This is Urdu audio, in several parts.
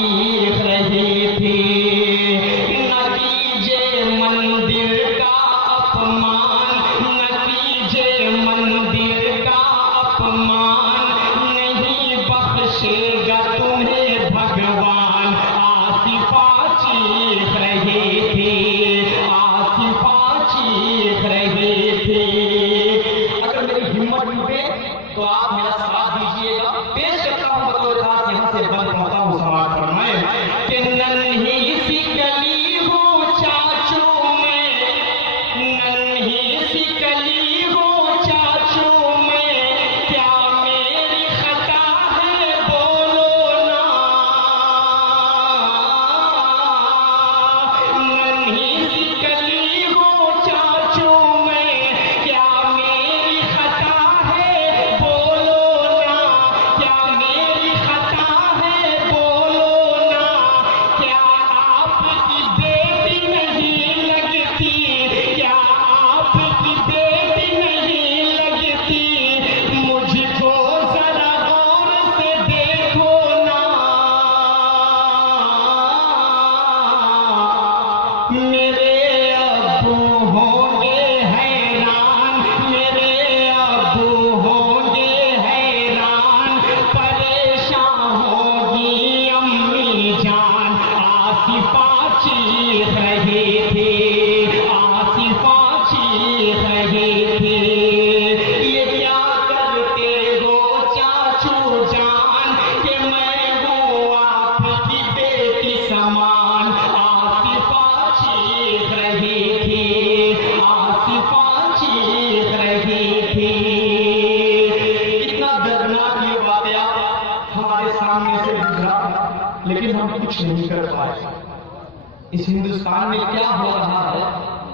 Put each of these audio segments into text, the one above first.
چیخ رہی تھی، نہ کیجے مندر کا اپمان، نہ کیجے مندر کا اپمان، نہیں بخشے گا تمہیں بھگوان۔ آصفہ چیخ رہی تھی، آصفہ چیخ رہی تھی۔ اگر میری ہمت ٹوٹے تو آپ میرا ساتھ دیجیے گا۔ پیش کرتا ہوں بطور خاص، یہاں سے بند کرتا ہوں، سماعت فرمائیں کہ ننھی سی کلی ہو چاچو میں، ننھی سی کلی ہو چاچو میں، کیا میری خطا ہے بولو نا، ننھی سی کلی ہو چاچو میں، کیا میری خطا ہے بولو نا، کیا میری خطا ہے بولو نا، کیا آپ کی بیٹی نہیں لگتی، کیا آپ کی بیٹی نہیں لگتی، مجھ کو ذرا غور سے دیکھو نا، میرے ابو ہوں گے حیران، میرے ابو ہوں گے حیران، پریشان ہوگی امی جان۔ آصفہ چیخ رہی تھی، آصفہ چیخ رہی تھی، یہ کیا کرتے ہو چاچو جان، کہ میں ہوں آپ کی بیٹی سمان۔ آصفہ چیخ رہی تھی، آصفہ چیخ رہی تھی۔ اتنا دردناک یہ واقعہ ہمارے سامنے سے گزرا، لیکن ہم کچھ نہیں کر پائے۔ اس ہندوستان میں کیا ہو رہا ہے،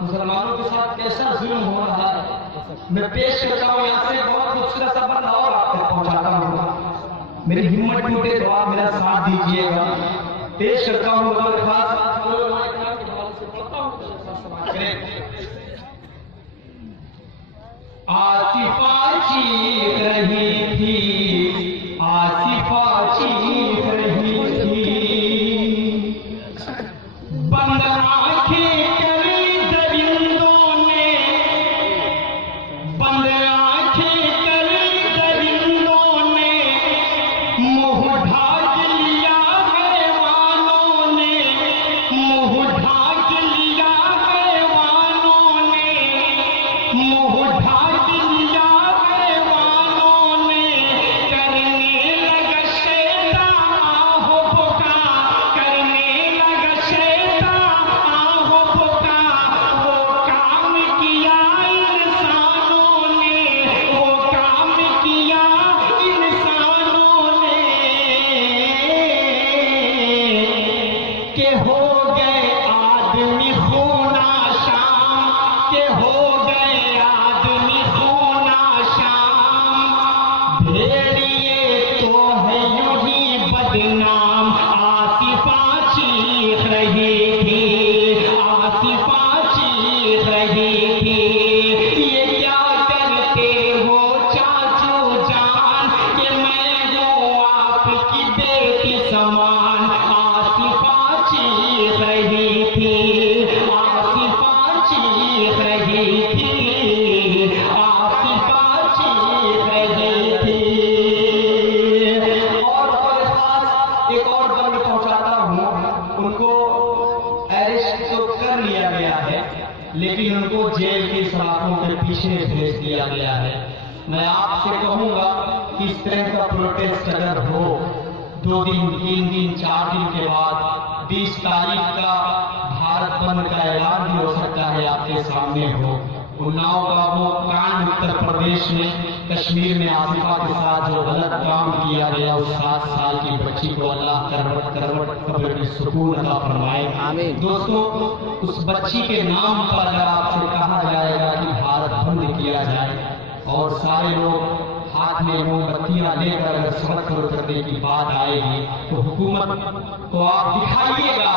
مسلمانوں کے ساتھ کیسا ظلم ہو رہا ہے، میں پیش کرتا ہوں یہاں سے بہت خوبصورت سا بندہ اور آپ تک پہنچاتا ہوں۔ میری ہمت ٹوٹے تو آپ میرا ساتھ دیجیے گا۔ پیش کرتا ہوں بطور خاص، آصفہ چیخ رہی تھی، آصفہ چیخ رہی تھی، بند آنکھیں کری درندوں نے، بند آنکھیں کری درندوں نے، منہ ڈھانک لیا حیوانوں نے، منہ ڈھانک لیا حیوانوں نے، منہ ڈھانک لیا حیوانوں نے، کرنے لگا شیطان آہو بکا، کرنے لگا شیطان آہو بکا، وہ کام کیا انسانوں نے، وہ کام کیا انسانوں نے، کہ ہو گئے آدمی خونا شام، کہ ہو گئے آدمی خونا شام، بھیڑیے تو ہے یوں ہی بدنام۔ آصفہ چیخ رہی تھی، آصفہ چیخ رہی تھی، یہ کیا کرتے ہو چاچو جان، کہ میں ہوں آپ کی بیٹی سمان۔ آصفہ چیخ رہی تھی، آصفہ چیخ رہی تھی، آصفہ چیخ رہی تھی۔ اور خاص ایک اور درد پہنچاتا ہوں، ان کو ایرسٹ تو کر لیا گیا ہے، لیکن ان کو جیل کی سلاخوں کے پیچھے بھیج دیا گیا ہے۔ میں آپ سے کہوں گا کہ اس طرح کا پروٹیسٹ اگر ہو، 2 دن 3 دن 4 دن کے بعد 20 تاریخ کا بھارت بند کا اعلان بھی ہو سکتا ہے، آپ کے سامنے ہو۔ اناؤ کا وہ کانڈ اتر پردیش میں، کشمیر میں آصفہ کے ساتھ جو غلط کام کیا گیا، اس 7 سال کی بچی کو اللہ کروٹ کروٹ قبر کی سکون عطا فرمائے۔ دوستو، اس بچی کے نام پر اگر آپ سے کہا جائے گا کہ بھارت بند کیا جائے اور سارے لوگ ہاتھ میں موم بتیاں لے کر اگر سڑک پر اترنے کی بات آئے گی تو حکومت کو آپ دکھائیے گا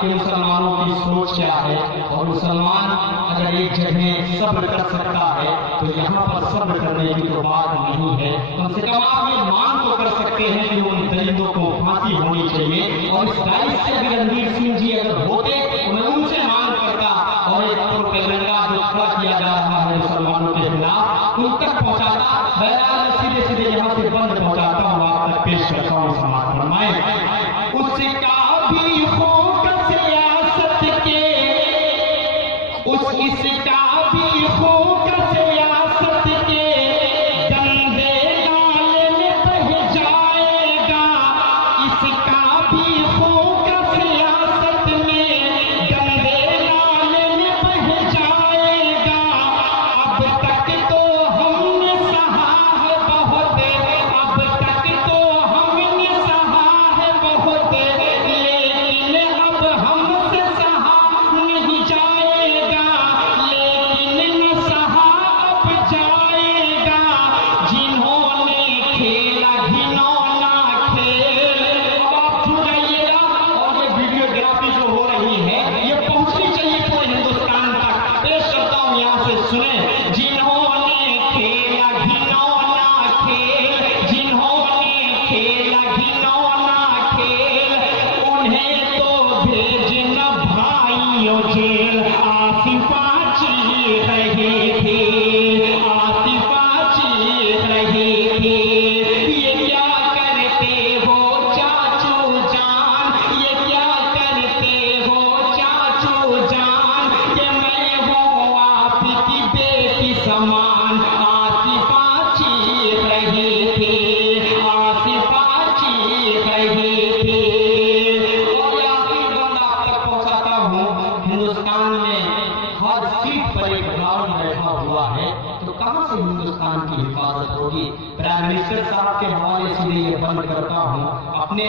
کہ مسلمانوں کی سوچ کیا ہے، اور مسلمان اگر ایک جگہ صبر کر سکتا ہے تو یہاں پر صبر کرنے کی تو بات نہیں ہے. کم سے کم آپ یہ مان تو کر سکتے ہیں کہ ان درندوں کو پھانسی ہونی چاہیے. اور اس داعش سے بھی رنویر سنگھ جی اگر ہوتے تو میں ان سے مانگ کرتا اور ایک پروپیگنڈا جو کھڑا کیا جا رہا ہے مسلمانوں کے خلاف ان تک پہنچاتا. بہرحال میں سیدھے سیدھے یہاں سے بند پہنچاتا ہوں، آپ تک پیش کرتا ہوں. سماعت فرمائیں. اس کا بھی خوف سیاست کے، اس کا بھی خوف سیاست کے دندے نالے میں بہ جائے گا. اس کا بھی خوف سیاست میں دندے نالے میں بہ جائے گا. اب تک تو ہم نے سہا ہے بہت، اب تک تو ہم نے سہا ہے بہت، لیکن اب ہم سے سہا نہیں جائے گا. لیکن نہ سہا اب جائے گا. جنہوں نے کھیلا گھنونا کھیل. اب آپ سن جائیے گا اور یہ ویڈیوگرافی جو ہو رہی ہے یہ پہنچنی چاہیے پورے ہندوستان تک. پیش کرتا ہوں یہاں سے سنیں. جنہوں نے کھیلا گھنونا کھیل، جنہوں نے کھیلا گھنونا کھیل، انہیں تو بھیجنا بھائیوں جیل. آصفہ چیخ رہی تھی، آصفہ چیخ رہی تھی. یہ کیا کرتے ہو چاچو جان، یہ کیا کرتے ہو چاچو جان، کہ میں ہوں آپ کی بیٹی سمان. آصفہ چیخ رہی تھی، آصفہ چیخ رہی تھی. اور یہ آخری بند آپ تک پہنچاتا ہوں. ہندوستان میں ہر سیٹ پر ایک گراؤنڈ بیٹھا ہوا ہے تو کہاں سے ہندوستان کی حفاظت ہوگی؟ پرائم منسٹر صاحب کے حوالے سے یہ بند کرتا ہوں. اپنے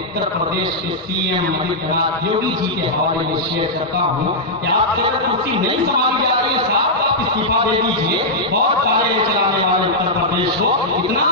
اتر پردیش کے سی ایم آدتیہ ناتھ یوگی جی کے حوالے میں شیئر کرتا ہوں کہ آپ سے اگر کرسی نہیں سنبھالی جا رہی ہے صاحب آپ استعفیٰ دے دیجیے. بہت سارے چلانے والے اتر پردیش کو اتنا